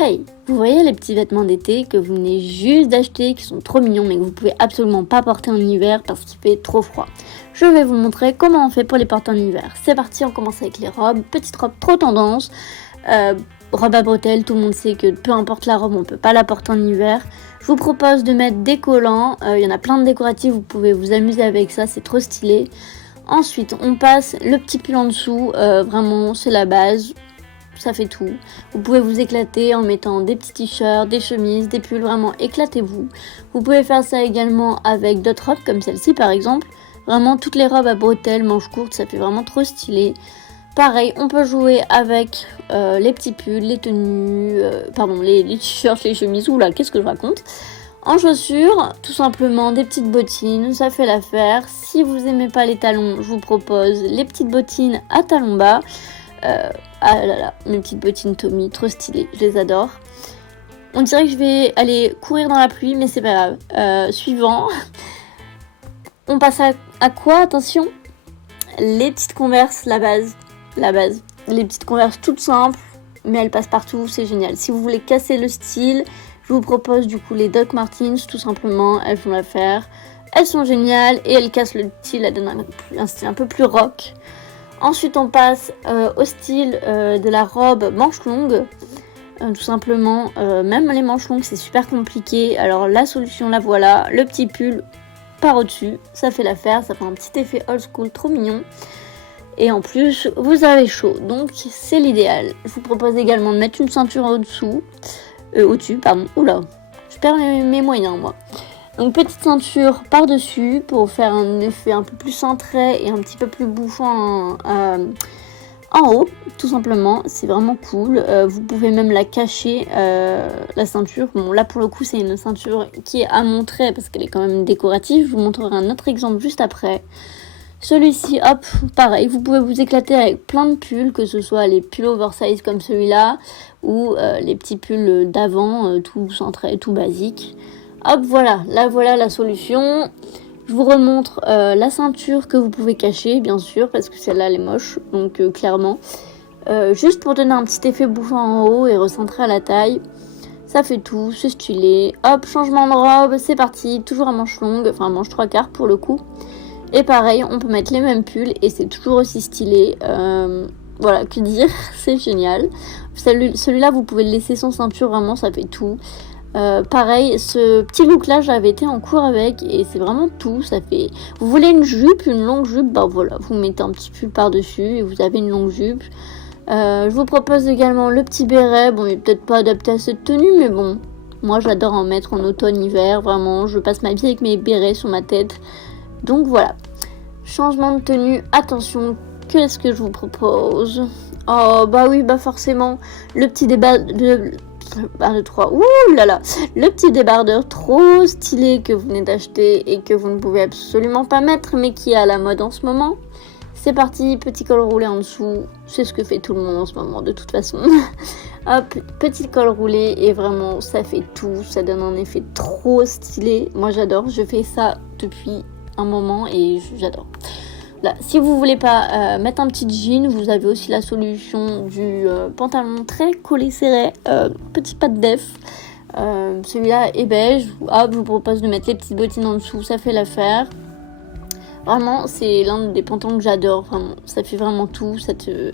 Hey, vous voyez les petits vêtements d'été que vous venez juste d'acheter, qui sont trop mignons mais que vous pouvez absolument pas porter en hiver parce qu'il fait trop froid. Je vais vous montrer comment on fait pour les porter en hiver. C'est parti, on commence avec les robes. Petite robe trop tendance, robe à bretelles, tout le monde sait que peu importe la robe, on peut pas la porter en hiver. Je vous propose de mettre des collants, il y en a plein de décoratifs, vous pouvez vous amuser avec ça, c'est trop stylé. Ensuite, on passe le petit pull en dessous, vraiment c'est la base. Ça fait tout. Vous pouvez vous éclater en mettant des petits t-shirts, des chemises, des pulls, vraiment éclatez-vous. Vous pouvez faire ça également avec d'autres robes comme celle-ci par exemple. Vraiment toutes les robes à bretelles, manches courtes, ça fait vraiment trop stylé. Pareil, on peut jouer avec les petits pulls, les tenues, les t-shirts, les chemises. Oula, qu'est-ce que je raconte ? En chaussures, tout simplement des petites bottines, ça fait l'affaire. Si vous aimez pas les talons, je vous propose les petites bottines à talons bas. Ah là là, mes petites bottines Tommy, trop stylées, je les adore. On dirait que je vais aller courir dans la pluie, mais c'est pas grave. Suivant, on passe à quoi? Attention, les petites Converse, la base. Les petites Converse toutes simples, mais elles passent partout, c'est génial. Si vous voulez casser le style, je vous propose du coup les Doc Martens, tout simplement, elles font l'affaire. Elles sont géniales et elles cassent le style, elles donnent un style un peu plus rock. Ensuite, on passe au style de la robe manche longue. Tout simplement, même les manches longues, c'est super compliqué. Alors, la solution, la voilà. Le petit pull par au-dessus. Ça fait l'affaire. Ça fait un petit effet old school trop mignon. Et en plus, vous avez chaud. Donc, c'est l'idéal. Je vous propose également de mettre une ceinture au-dessus, pardon. Oula, je perds mes moyens, moi. Donc petite ceinture par-dessus pour faire un effet un peu plus cintré et un petit peu plus bouffant en haut, tout simplement. C'est vraiment cool. Vous pouvez même la cacher, la ceinture. Bon, là pour le coup, c'est une ceinture qui est à montrer parce qu'elle est quand même décorative. Je vous montrerai un autre exemple juste après. Celui-ci, hop, pareil, vous pouvez vous éclater avec plein de pulls, que ce soit les pulls oversize comme celui-là ou les petits pulls d'avant, tout centré, tout basique. Hop, voilà la solution. Je vous remontre la ceinture que vous pouvez cacher, bien sûr, parce que celle-là, elle est moche, donc clairement. Juste pour donner un petit effet bouffant en haut et recentrer à la taille. Ça fait tout, c'est stylé. Hop, changement de robe, c'est parti. Toujours à manche longue, enfin manche 3/4 pour le coup. Et pareil, on peut mettre les mêmes pulls et c'est toujours aussi stylé. Voilà, que dire, c'est génial. Celui-là, vous pouvez le laisser sans ceinture, vraiment, ça fait tout. Pareil, ce petit look là j'avais été en cours avec et c'est vraiment tout, ça fait. Vous voulez une jupe, une longue jupe, bah voilà, vous mettez un petit pull par dessus et vous avez une longue jupe. Je vous propose également le petit béret, bon il est peut-être pas adapté à cette tenue mais bon, moi j'adore en mettre en automne-hiver, vraiment, je passe ma vie avec mes bérets sur ma tête. Donc voilà, changement de tenue, attention, qu'est-ce que je vous propose? Oh bah oui, bah forcément, le petit débat de 3. Ouh là là, le petit débardeur trop stylé que vous venez d'acheter et que vous ne pouvez absolument pas mettre mais qui est à la mode en ce moment. C'est parti, petit col roulé en dessous, c'est ce que fait tout le monde en ce moment de toute façon. Hop, petit col roulé et vraiment ça fait tout, ça donne un effet trop stylé. Moi j'adore, je fais ça depuis un moment et j'adore. Là, si vous voulez pas mettre un petit jean, vous avez aussi la solution du pantalon très collé serré, petit pas de def. Celui-là est beige. Hop, je vous propose de mettre les petites bottines en dessous, ça fait l'affaire. Vraiment, c'est l'un des pantalons que j'adore. Vraiment, ça fait vraiment tout. Ça te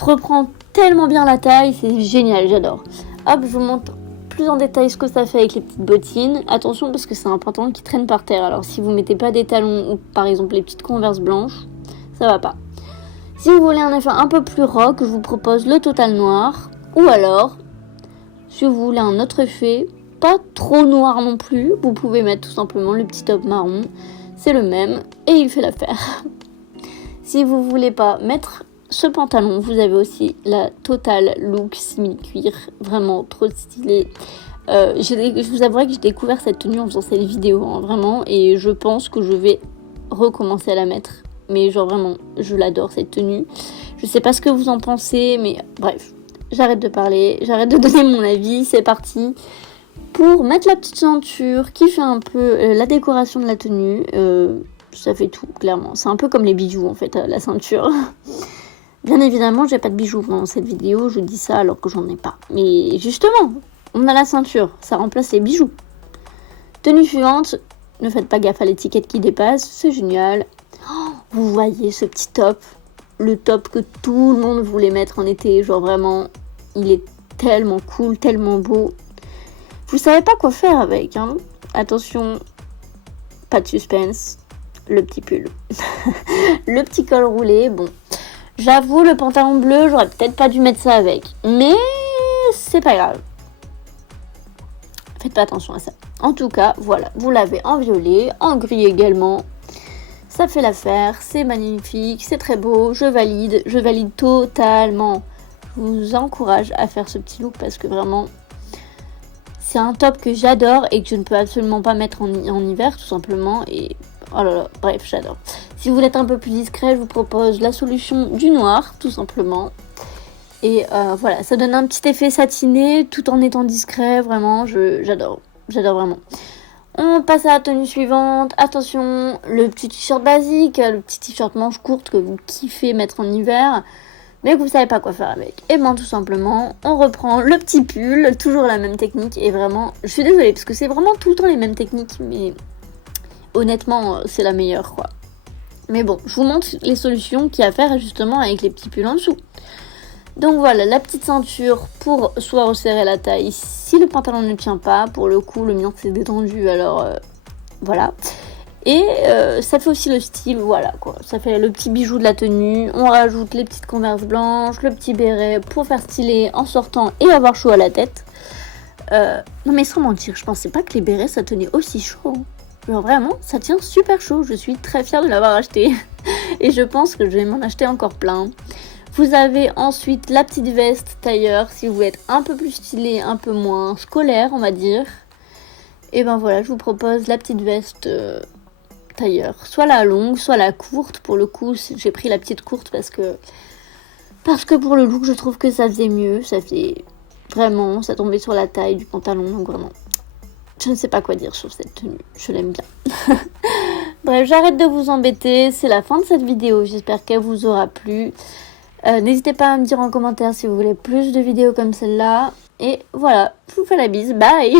reprend tellement bien la taille, c'est génial, j'adore. Hop, je vous montre plus en détail ce que ça fait avec les petites bottines. Attention parce que c'est un pantalon qui traîne par terre. Alors si vous mettez pas des talons ou par exemple les petites Converse blanches, ça va pas. Si vous voulez un effet un peu plus rock, je vous propose le total noir. Ou alors, si vous voulez un autre effet, pas trop noir non plus, vous pouvez mettre tout simplement le petit top marron. C'est le même et il fait l'affaire. Si vous voulez pas mettre ce pantalon, vous avez aussi la Total Look simili-cuir, vraiment trop stylé. Je vous avouerai que j'ai découvert cette tenue en faisant cette vidéo, hein, vraiment, et je pense que je vais recommencer à la mettre. Mais genre vraiment, je l'adore cette tenue. Je sais pas ce que vous en pensez, mais bref, j'arrête de parler, j'arrête de donner mon avis, c'est parti. Pour mettre la petite ceinture qui fait un peu la décoration de la tenue, ça fait tout, clairement. C'est un peu comme les bijoux en fait, la ceinture. Bien évidemment, j'ai pas de bijoux dans cette vidéo, je dis ça alors que j'en ai pas. Mais justement, on a la ceinture, ça remplace les bijoux. Tenue suivante, ne faites pas gaffe à l'étiquette qui dépasse, c'est génial. Oh, vous voyez ce petit top, le top que tout le monde voulait mettre en été, genre vraiment, il est tellement cool, tellement beau. Vous savez pas quoi faire avec, hein. Attention, pas de suspense, le petit pull. Le petit col roulé, bon. J'avoue, le pantalon bleu, j'aurais peut-être pas dû mettre ça avec. Mais c'est pas grave. Faites pas attention à ça. En tout cas, voilà, vous l'avez en violet, en gris également. Ça fait l'affaire, c'est magnifique, c'est très beau, je valide totalement. Je vous encourage à faire ce petit look parce que vraiment, c'est un top que j'adore et que je ne peux absolument pas mettre en hiver, tout simplement. Et oh là là, bref, j'adore. Si vous voulez être un peu plus discret, je vous propose la solution du noir, tout simplement. Et voilà, ça donne un petit effet satiné tout en étant discret, vraiment, j'adore vraiment. On passe à la tenue suivante. Attention, le petit t-shirt basique, le petit t-shirt manche courte que vous kiffez mettre en hiver, mais que vous savez pas quoi faire avec. Et bien tout simplement, on reprend le petit pull, toujours la même technique, et vraiment, je suis désolée, parce que c'est vraiment tout le temps les mêmes techniques, mais honnêtement, c'est la meilleure, quoi. Mais bon, je vous montre les solutions qu'il y a à faire justement avec les petits pulls en dessous. Donc voilà, la petite ceinture pour soit resserrer la taille si le pantalon ne tient pas. Pour le coup, le mien s'est détendu, alors voilà. Et ça fait aussi le style, voilà quoi. Ça fait le petit bijou de la tenue. On rajoute les petites converses blanches, le petit béret pour faire stylé en sortant et avoir chaud à la tête. Non mais sans mentir, je pensais pas que les bérets ça tenait aussi chaud. Genre vraiment, ça tient super chaud. Je suis très fière de l'avoir acheté. Et je pense que je vais m'en acheter encore plein. Vous avez ensuite la petite veste tailleur si vous voulez être un peu plus stylé, un peu moins scolaire on va dire. Et ben voilà, je vous propose la petite veste tailleur. Soit la longue, soit la courte. Pour le coup, j'ai pris la petite courte parce que pour le look, je trouve que ça faisait mieux. Ça faisait vraiment, ça tombait sur la taille du pantalon. Donc vraiment, je ne sais pas quoi dire sur cette tenue. Je l'aime bien. Bref, j'arrête de vous embêter. C'est la fin de cette vidéo. J'espère qu'elle vous aura plu. N'hésitez pas à me dire en commentaire si vous voulez plus de vidéos comme celle-là. Et voilà, je vous fais la bise. Bye!